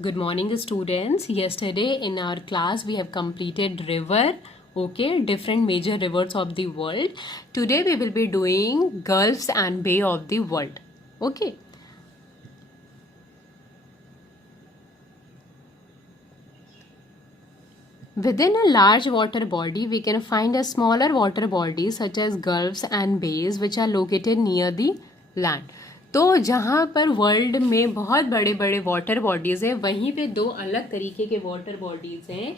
Good morning, students. Yesterday in our class we have completed river, okay, different major rivers of the world. Today we will be doing gulfs and bay of the world, okay. Within a large water body, we can find a smaller water bodies such as gulfs and bays which are located near the land. तो जहाँ पर world में बहुत बड़े बड़े water bodies हैं वहीं पे दो अलग तरीके के वाटर बॉडीज़ हैं.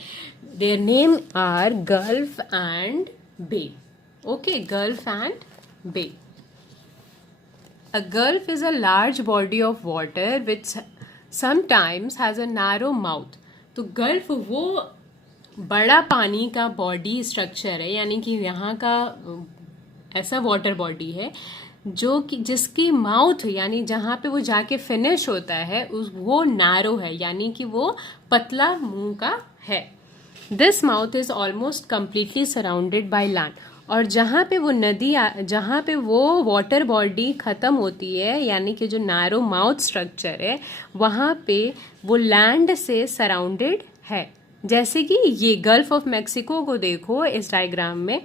Their name are gulf and bay. Okay, gulf and bay. A gulf is a large body of water which sometimes has a narrow mouth. तो गल्फ वो बड़ा पानी का बॉडी स्ट्रक्चर है, यानी कि यहाँ का ऐसा वाटर बॉडी है जो कि जिसकी माउथ यानी जहाँ पे वो जाके फिनिश होता है उस वो नैरो है, यानी कि वो पतला मुंह का है. This mouth is almost completely surrounded by land. और जहाँ पे वो नदी जहाँ पे वो वाटर बॉडी ख़त्म होती है, यानी कि जो नैरो माउथ स्ट्रक्चर है, वहाँ पे वो लैंड से सराउंडेड है. जैसे कि ये गल्फ ऑफ मैक्सिको को देखो इस डायग्राम में,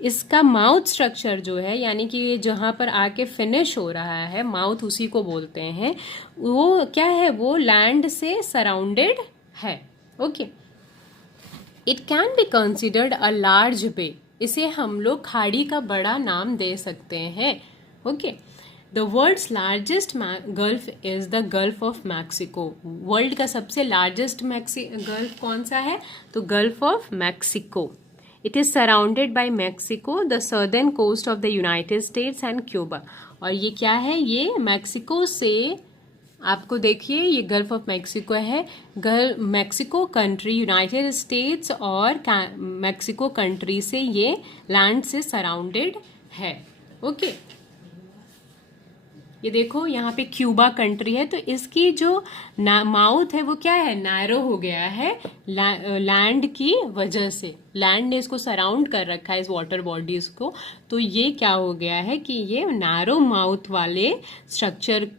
इसका माउथ स्ट्रक्चर जो है, यानी कि ये जहाँ पर आके फिनिश हो रहा है माउथ, उसी को बोलते हैं, वो क्या है, वो लैंड से सराउंडेड है. Okay, it can be considered a large bay. इसे हम लोग खाड़ी का बड़ा नाम दे सकते हैं. Okay, the world's largest gulf is the gulf of Mexico. World का सबसे लार्जेस्ट गल्फ कौन सा है? तो gulf of Mexico. It is surrounded by Mexico, the southern coast of the United States and Cuba. और ये क्या है? ये मैक्सिको से, आपको देखिए ये गल्फ ऑफ मैक्सिको है. मैक्सिको कंट्री, यूनाइटेड स्टेट्स और मैक्सिको कंट्री से ये लैंड से सराउंडेड है. ओके, ये देखो यहाँ पे क्यूबा कंट्री है, तो इसकी जो माउथ है वो क्या है? नैरो हो गया है लैंड की वजह से. लैंड ने इसको सराउंड कर रखा है इस वाटर बॉडीज को, तो ये क्या हो गया है कि ये नैरो माउथ वाले स्ट्रक्चर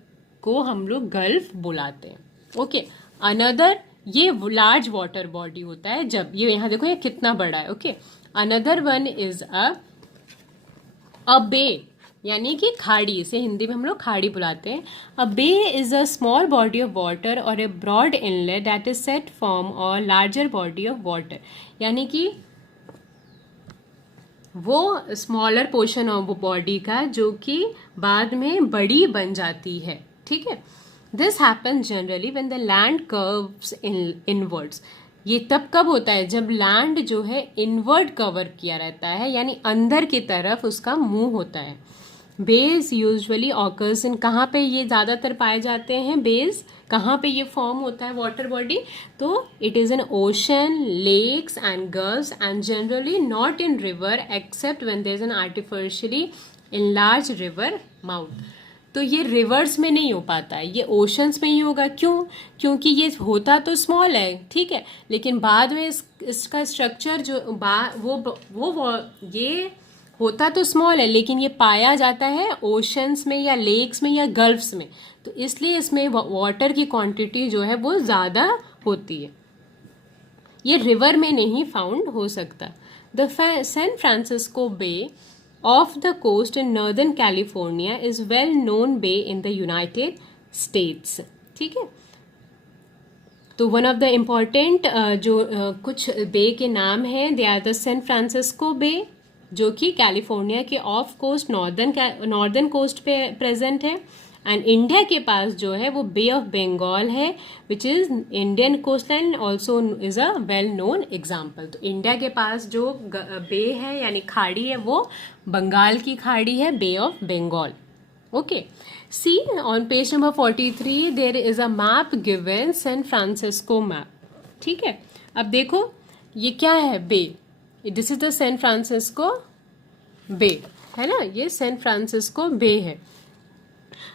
को हम लोग गल्फ बुलाते हैं. ओके, अनदर, ये लार्ज वाटर बॉडी होता है जब ये, यहाँ देखो ये कितना बड़ा है. Okay, another one is a bay, यानी कि खाड़ी. इसे हिंदी में हम लोग खाड़ी बुलाते हैं. A bay is a small body of water or a broad inlet that is set from or larger body of water. यानी कि वो स्मॉलर पोर्शन ऑफ बॉडी का जो कि बाद में बड़ी बन जाती है. ठीक है, this happens generally when the land curves inwards. ये तब कब होता है? जब लैंड जो है इनवर्ड कवर किया रहता है, यानी अंदर की तरफ उसका मुंह होता है. बेस यूजुअली ऑकर्स इन, कहाँ पे ये ज़्यादातर पाए जाते हैं? बेस कहाँ पे ये फॉर्म होता है वाटर बॉडी? तो it is an ocean, lakes and gulfs and generally not in river except when there is an artificially in large river mouth. तो ये रिवर्स में नहीं हो पाता है, ये ओशंस में ही होगा. क्यों? क्योंकि ये होता तो स्मॉल है, ठीक है, लेकिन बाद में इसका स्ट्रक्चर जो वो ये होता तो स्मॉल है, लेकिन ये पाया जाता है ओशंस में या लेक्स में या गल्फ्स में, तो इसलिए इसमें वाटर की क्वांटिटी जो है वो ज़्यादा होती है. ये रिवर में नहीं फाउंड हो सकता. The San Francisco bay of the coast in northern California is well known bay in the United States. ठीक है, तो वन ऑफ द इम्पॉर्टेंट कुछ बे के नाम हैं. They are the San Francisco Bay, जो कि कैलिफोर्निया के ऑफ कोस्ट नॉर्दर्न कोस्ट पे प्रेजेंट है. एंड इंडिया के पास जो है वो बे ऑफ बंगाल है, which is Indian coastline also is a well known example. तो इंडिया के पास जो बे है यानी खाड़ी है वो बंगाल की खाड़ी है, Bay of Bengal. Okay, see on page number 43 there is a map given, San Francisco map. ठीक है, अब देखो ये क्या है? Bay. This is the San Francisco Bay, है ना, ये सैन फ्रांसिस्को बे है.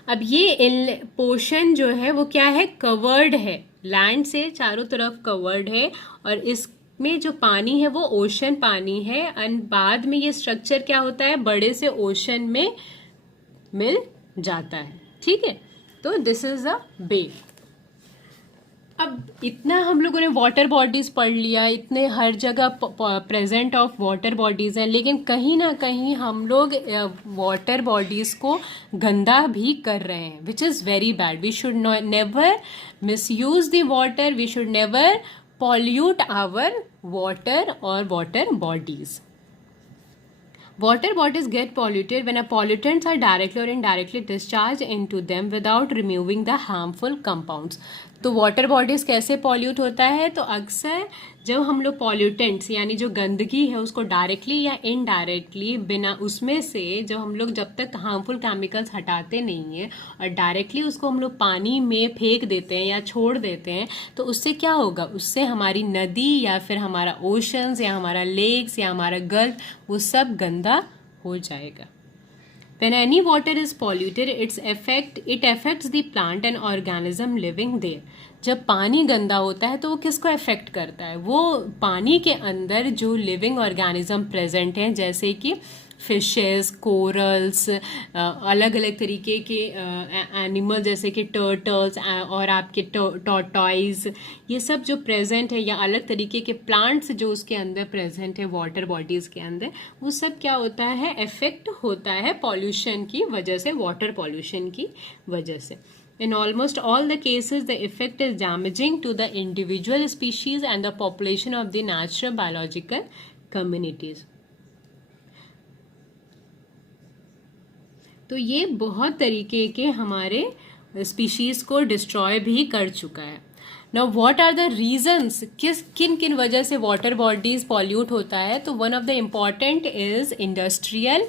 अब ये पोर्शन जो है वो क्या है? कवर्ड है, लैंड से चारों तरफ कवर्ड है, और इसमें जो पानी है वो ओशन पानी है. एंड बाद में ये स्ट्रक्चर क्या होता है? बड़े से ओशन में मिल जाता है. ठीक है, तो दिस इज अ बे. अब इतना हम लोगों ने वाटर बॉडीज पढ़ लिया, इतने हर जगह प्रेजेंट ऑफ वाटर बॉडीज हैं, लेकिन कहीं ना कहीं हम लोग वाटर बॉडीज को गंदा भी कर रहे हैं, which is very bad. We should never misuse the water, we should never pollute our water or water bodies. Water bodies get polluted when pollutants are directly or indirectly discharged into them without removing the harmful compounds. तो water bodies कैसे pollute होता है? तो अक्सर जब हम लोग pollutants यानी जो गंदगी है उसको डायरेक्टली या इनडायरेक्टली बिना उसमें से जब हम लोग जब तक हार्मफुल केमिकल्स हटाते नहीं हैं और डायरेक्टली उसको हम लोग पानी में फेंक देते हैं या छोड़ देते हैं, तो उससे क्या होगा? उससे हमारी नदी या फिर हमारा ओशंस या हमारा लेक्स या हमारा गल्फ वो सब गंदा हो जाएगा. When any water is polluted, it affects the plant and organism living there. जब पानी गंदा होता है तो वो किसको अफेक्ट करता है? वो पानी के अंदर जो लिविंग ऑर्गेनिज्म प्रेजेंट हैं, जैसे कि फिशेस, कोरल्स, अलग अलग तरीके के एनिमल जैसे कि टर्टल्स और आपके टॉर्टॉइज, ये सब जो प्रेजेंट है, या अलग तरीके के प्लांट्स जो उसके अंदर प्रेजेंट है वाटर बॉडीज के अंदर, वो सब क्या होता है? इफेक्ट होता है पॉल्यूशन की वजह से, वाटर पॉल्यूशन की वजह से. In almost all the cases, the effect is damaging to the individual species and the population of the natural biological communities. तो ये बहुत तरीके के हमारे स्पीशीज को डिस्ट्रॉय भी कर चुका है. Now what are the reasons? किन किन वजह से वाटर बॉडीज पॉल्यूट होता है? तो one of the important is industrial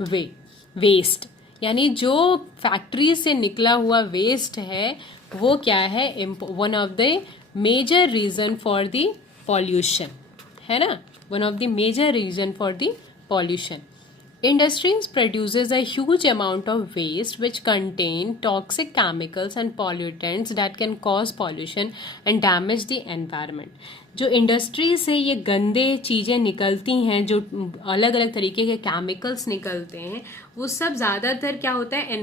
waste, यानी जो फैक्ट्री से निकला हुआ वेस्ट है वो क्या है? One of the major reason for the pollution, है ना? One of the major reason for the pollution. Industries produces a huge amount of waste which contain toxic chemicals and pollutants that can cause pollution and damage the environment. जो industry से ये गंदे चीज़ें निकलती हैं, जो अलग अलग तरीके के केमिकल्स निकलते हैं, वो सब ज़्यादातर क्या होता है?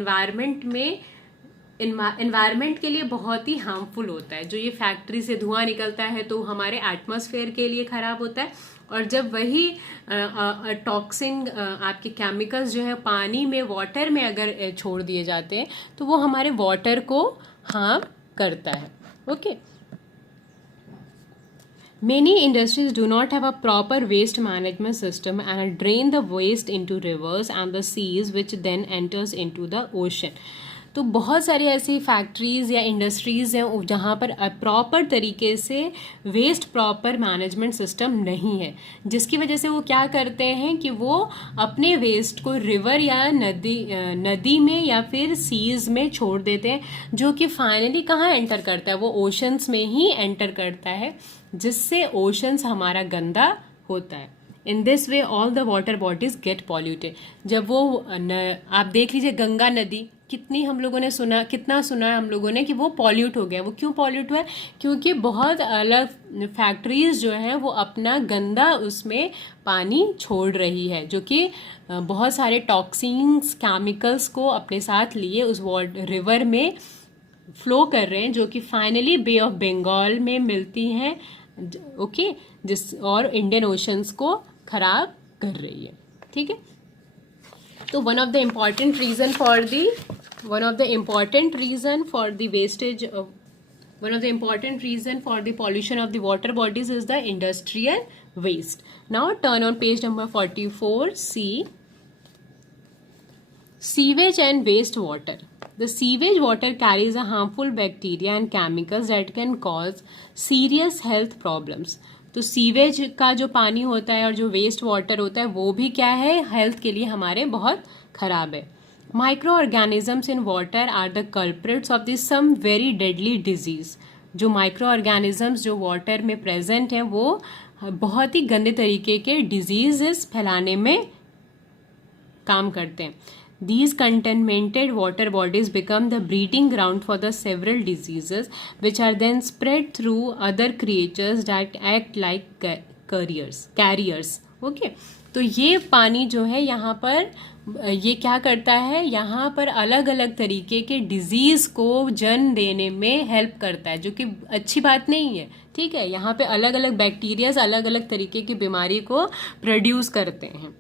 एनवायरनमेंट के लिए बहुत ही हार्मफुल होता है. जो ये फैक्ट्री से धुआं निकलता है तो हमारे एटमॉस्फेयर के लिए ख़राब होता है, और जब वही टॉक्सिन आपके केमिकल्स जो है पानी में, वाटर में अगर छोड़ दिए जाते हैं तो वो हमारे वाटर को हार्म करता है. Okay. Many industries do not have a proper waste management system and drain the waste into rivers and the seas, which then enters into the ocean. तो बहुत सारी ऐसी फैक्ट्रीज़ या इंडस्ट्रीज़ हैं जहाँ पर प्रॉपर तरीके से वेस्ट प्रॉपर मैनेजमेंट सिस्टम नहीं है, जिसकी वजह से वो क्या करते हैं कि वो अपने वेस्ट को रिवर या नदी में या फिर सीज में छोड़ देते हैं, जो कि फाइनली कहाँ एंटर करता है? वो ओशंस में ही एंटर करता है, जिससे ओशंस हमारा गंदा होता है. In this way all the water bodies get polluted. जब वो आप देख लीजिए गंगा नदी, कितनी हम लोगों ने कितना सुना है हम लोगों ने कि वो पॉल्यूट हो गया. वो क्यों पॉल्यूट हुआ है? क्योंकि बहुत अलग फैक्ट्रीज जो हैं वो अपना गंदा उसमें पानी छोड़ रही है, जो कि बहुत सारे टॉक्सिन्स, केमिकल्स को अपने साथ लिए उस रिवर में फ्लो कर रहे हैं, जो कि फाइनली बे ऑफ बंगाल में मिलती हैं. ओके. और इंडियन ओशंस को खराब कर रही है. ठीक है. तो one of the important reason for the pollution of the water bodies is the industrial waste. Now turn on page number 44. See, sewage and wastewater. The sewage water carries a harmful bacteria and chemicals that can cause serious health problems. तो sewage का जो पानी होता है और जो waste water होता है वो भी क्या है? हेल्थ के लिए हमारे बहुत खराब है. Micro organisms in water are the culprits of this some very deadly disease. जो माइक्रो ऑर्गेनिजम्स जो वाटर में प्रेजेंट हैं वो बहुत ही गंदे तरीके के डिजीजेस फैलाने में काम करते हैं. These contaminated water bodies become the breeding ground for the several diseases, which are then spread through other creatures that act like carriers. Okay. तो ये पानी जो है यहाँ पर ये क्या करता है, यहाँ पर अलग अलग तरीके के डिजीज को जन्म देने में हेल्प करता है, जो कि अच्छी बात नहीं है। ठीक है, यहाँ पे अलग अलग बैक्टीरियाज अलग अलग तरीके की बीमारी को प्रोड्यूस करते हैं।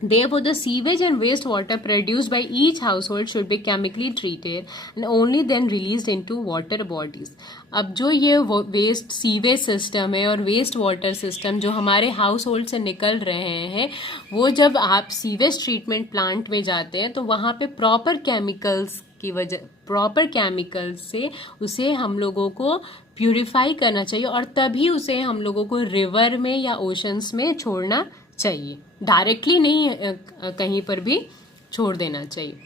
Therefore, the sewage and wastewater produced by each household should be chemically treated and only then released into water bodies. अब जो ये वेस्ट सीवेज सिस्टम है और वेस्ट वाटर सिस्टम जो हमारे हाउस होल्ड से निकल रहे हैं, वो जब आप सीवेज ट्रीटमेंट प्लांट में जाते हैं तो वहाँ पे प्रॉपर केमिकल से उसे हम लोगों को प्यूरिफाई करना चाहिए और तभी उसे हम लोगों को रिवर में या ओशंस में छोड़ना चाहिए, डायरेक्टली नहीं कहीं पर भी छोड़ देना चाहिए।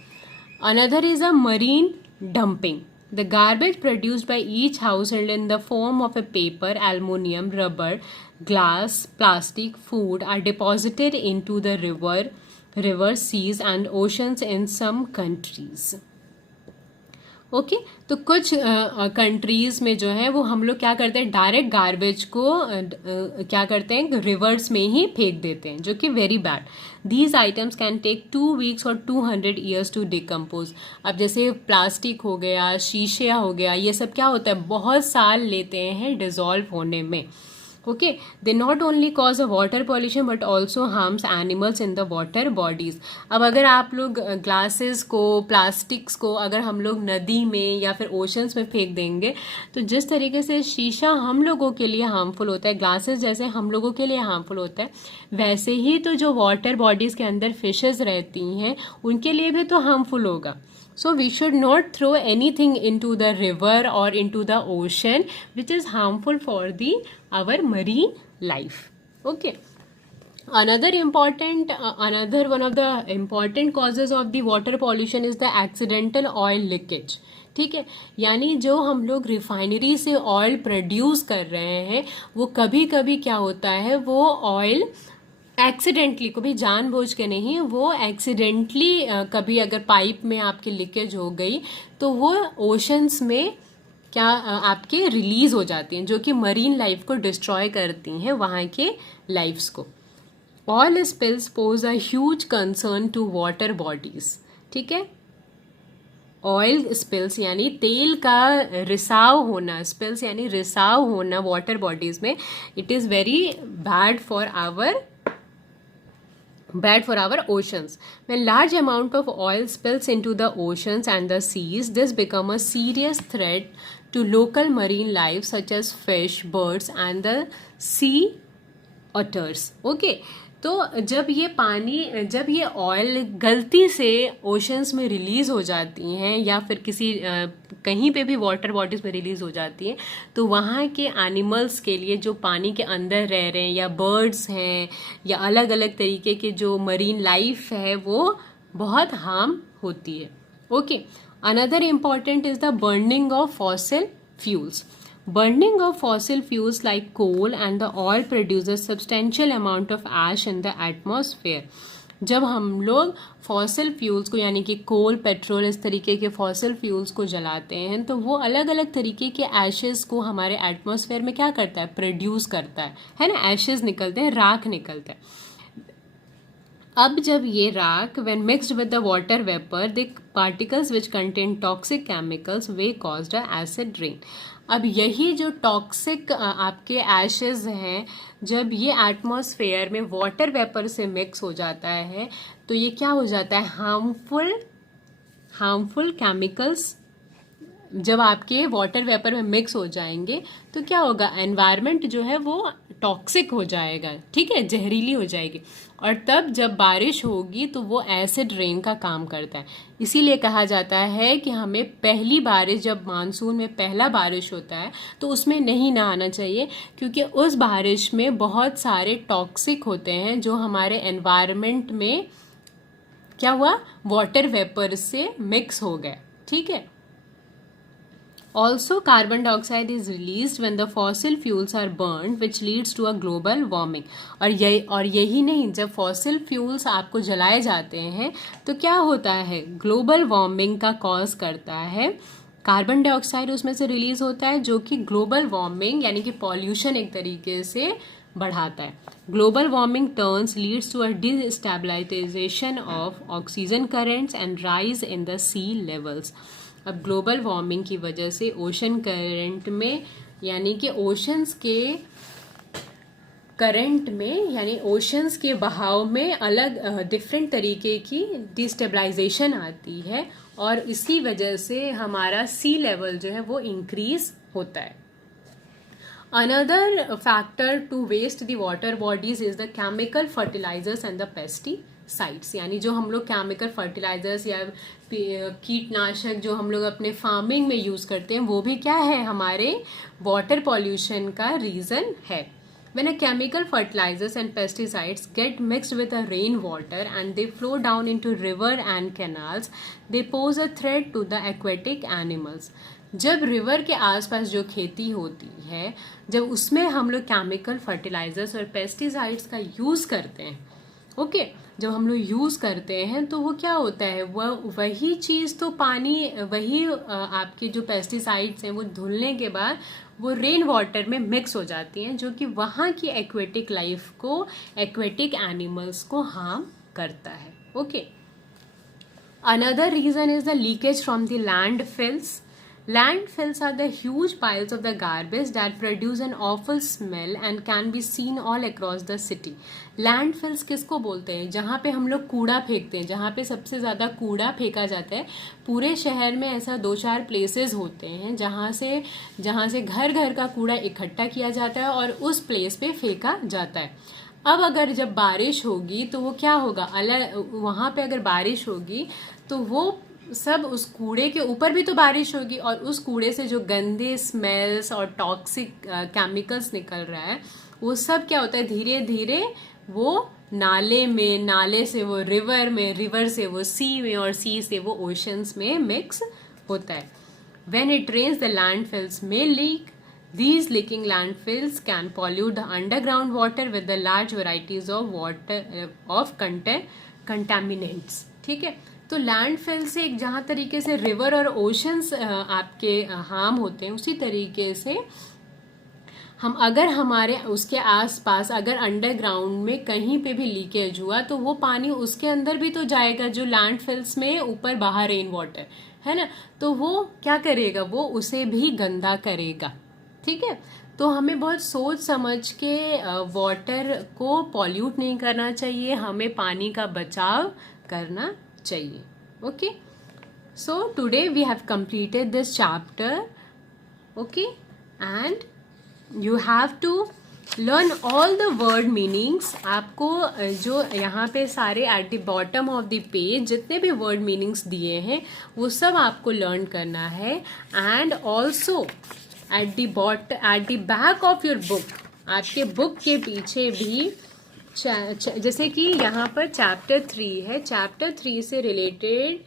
Another is a marine dumping. The garbage produced by each household in the form of a paper, aluminium, rubber, glass, plastic, food are deposited into the river, seas and oceans in some countries. Okay, तो कुछ countries में जो है वो हम लोग क्या करते हैं, डायरेक्ट गार्बेज को क्या करते हैं, रिवर्स में ही फेंक देते हैं, जो कि very bad. These items can take 2 weeks और 200 years टू डिकम्पोज। अब जैसे प्लास्टिक हो गया, शीशा हो गया, ये सब क्या होता है, बहुत साल लेते हैं डिजॉल्व होने में। Okay, they not only cause a water pollution but also harms animals in the water bodies. अब अगर आप लोग ग्लासेस को, प्लास्टिक्स को अगर हम लोग नदी में या फिर ओशंस में फेंक देंगे तो जिस तरीके से शीशा हम लोगों के लिए हार्मफुल होता है, ग्लासेस जैसे हम लोगों के लिए हार्मफुल होता है, वैसे ही तो जो वाटर बॉडीज के अंदर फिशेस रहती हैं उनके लिए भी तो हार्मफुल होगा। So we should not throw anything into the river or into the ocean which is harmful for our marine life. Okay. Another one of the important causes of the water pollution is the accidental oil leakage. ठीक है, यानी जो हम लोग refinery से oil produce कर रहे हैं वो कभी कभी क्या होता है, वो ऑयल एक्सीडेंटली, कभी जानबूझ के नहीं, वो एक्सीडेंटली कभी अगर पाइप में आपकी लीकेज हो गई तो वो ओशंस में क्या आपके रिलीज हो जाती हैं, जो कि मरीन लाइफ को डिस्ट्रॉय करती हैं, वहाँ के लाइफ्स को। Oil spills pose a huge concern to water bodies. ठीक है, ऑयल स्पिल्स यानी तेल का रिसाव होना, स्पिल्स यानी रिसाव होना वाटर बॉडीज में, it is very bad for our oceans. When large amount of oil spills into the oceans and the seas, this become a serious threat to local marine life such as fish, birds and the sea otters. Okay, तो जब ये oil गलती से oceans में release हो जाती हैं या फिर किसी कहीं पे भी वाटर बॉडीज में रिलीज हो जाती हैं तो वहाँ के एनिमल्स के लिए जो पानी के अंदर रह रहे हैं या बर्ड्स हैं या अलग अलग तरीके के जो मरीन लाइफ है वो बहुत हार्म होती है। Okay, another important is the burning of fossil fuels. Burning of fossil fuels like coal and the oil produces substantial amount of ash in the atmosphere. जब हम लोग फॉसिल फ्यूल्स को यानी कि कोल, पेट्रोल, इस तरीके के फॉसिल फ्यूल्स को जलाते हैं तो वो अलग अलग तरीके के एशेस को हमारे एटमॉस्फेयर में क्या करता है, प्रोड्यूस करता है ना, एशेस निकलते हैं, राख निकलता है। अब जब ये राख when mixed with the water vapor, the particles which contain toxic chemicals way caused a acid rain. अब यही जो टॉक्सिक आपके एशेज हैं, जब ये एटमॉस्फेयर में वाटर वेपर से मिक्स हो जाता है तो ये क्या हो जाता है, हार्मफुल केमिकल्स जब आपके वाटर वेपर में मिक्स हो जाएंगे तो क्या होगा, एनवायरनमेंट जो है वो टॉक्सिक हो जाएगा, ठीक है, जहरीली हो जाएगी। और तब जब बारिश होगी तो वो एसिड रेन का काम करता है। इसीलिए कहा जाता है कि हमें पहली बारिश, जब मानसून में पहला बारिश होता है तो उसमें नहीं नहाना चाहिए, क्योंकि उस बारिश में बहुत सारे टॉक्सिक होते हैं जो हमारे एनवायरनमेंट में क्या हुआ, वाटर वेपर से मिक्स हो गए, ठीक है। Also, carbon dioxide is released when the fossil fuels are burned, which leads to a global warming. और यही नहीं, जब फॉसिल फ्यूल्स आपको जलाए जाते हैं तो क्या होता है, ग्लोबल वार्मिंग का कॉज करता है। कार्बन डाइऑक्साइड उसमें से रिलीज होता है जो कि ग्लोबल वार्मिंग यानी कि पॉल्यूशन एक तरीके से बढ़ाता है. Global warming turns leads to a destabilization of oxygen currents and rise in the sea levels. अब ग्लोबल वार्मिंग की वजह से ओशन करंट में यानी कि ओशंस के करंट में यानी ओशंस के बहाव में अलग डिफरेंट तरीके की डिस्टेबलाइजेशन आती है और इसी वजह से हमारा सी लेवल जो है वो इंक्रीज होता है. Another factor to waste the water bodies is the chemical fertilizers and the pesticides. यानी जो हम लोग केमिकल फर्टिलाइजर्स या कीटनाशक जो हम लोग अपने फार्मिंग में यूज करते हैं वो भी क्या है, हमारे वाटर पॉल्यूशन का रीजन है. When a chemical fertilizers and pesticides get mixed with a rainwater and they flow down into river and canals, they pose a threat to the aquatic animals. जब रिवर के आसपास जो खेती होती है, जब उसमें हम लोग केमिकल फर्टिलाइजर्स और पेस्टिसाइड्स का यूज़ करते हैं, ओके, जब हम लोग यूज़ करते हैं तो वो क्या होता है, वही चीज़ तो पानी, वही आपके जो पेस्टिसाइड्स हैं वो धुलने के बाद वो रेन वाटर में मिक्स हो जाती हैं, जो कि वहाँ की एक्वेटिक लाइफ को, एक्वेटिक एनिमल्स को हार्म करता है. Okay. Another reason is the leakage from the landfills. Landfills are the huge piles of the garbage that produce an awful smell and can be seen all across the city. Landfills किसको बोलते हैं, जहाँ पे हम लोग कूड़ा फेंकते हैं, जहाँ पे सबसे ज़्यादा कूड़ा फेंका जाता है. पूरे शहर में ऐसा 2-4 प्लेसेस होते हैं जहाँ से घर घर का कूड़ा इकट्ठा किया जाता है और उस प्लेस पे फेंका जाता है. अब अगर जब बारिश होगी तो वो क्या होगा, वहाँ पे अगर बारिश होगी तो वो सब उस कूड़े के ऊपर भी तो बारिश होगी और उस कूड़े से जो गंदे स्मेल्स और टॉक्सिक केमिकल्स निकल रहा है वो सब क्या होता है, धीरे धीरे वो नाले में, नाले से वो रिवर में, रिवर से वो सी में और सी से वो ओशंस में मिक्स होता है. When it rains the landfills may leak. These leaking landfills can pollute the underground water with the large varieties of contaminants. ठीक है. तो लैंडफिल से एक जहाँ तरीके से रिवर और ओशंस आपके हार्म होते हैं, उसी तरीके से हम अगर हमारे उसके आसपास अगर अंडरग्राउंड में कहीं पे भी लीकेज हुआ तो वो पानी उसके अंदर भी तो जाएगा, जो लैंडफिल्स में ऊपर बाहर रेन वाटर है ना, तो वो क्या करेगा, वो उसे भी गंदा करेगा. ठीक है. तो हमें बहुत सोच समझ के वाटर को पॉल्यूट नहीं करना चाहिए, हमें पानी का बचाव करना चाहिए. Okay. So today we have completed this chapter. Okay. And you have to learn all the word meanings. आपको जो यहाँ पे सारे at the bottom of the page जितने भी वर्ड मीनिंग्स दिए हैं वो सब आपको लर्न करना है. And also at the back of your book, आपके बुक के पीछे भी जैसे कि यहाँ पर चैप्टर 3 है, चैप्टर 3 से रिलेटेड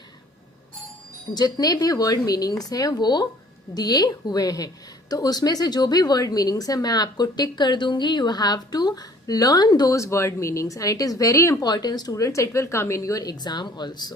जितने भी वर्ड मीनिंग्स हैं वो दिए हुए हैं. तो उसमें से जो भी वर्ड मीनिंग्स है मैं आपको टिक कर दूंगी. You have to learn those word meanings and it is very important students. It will come in your exam also.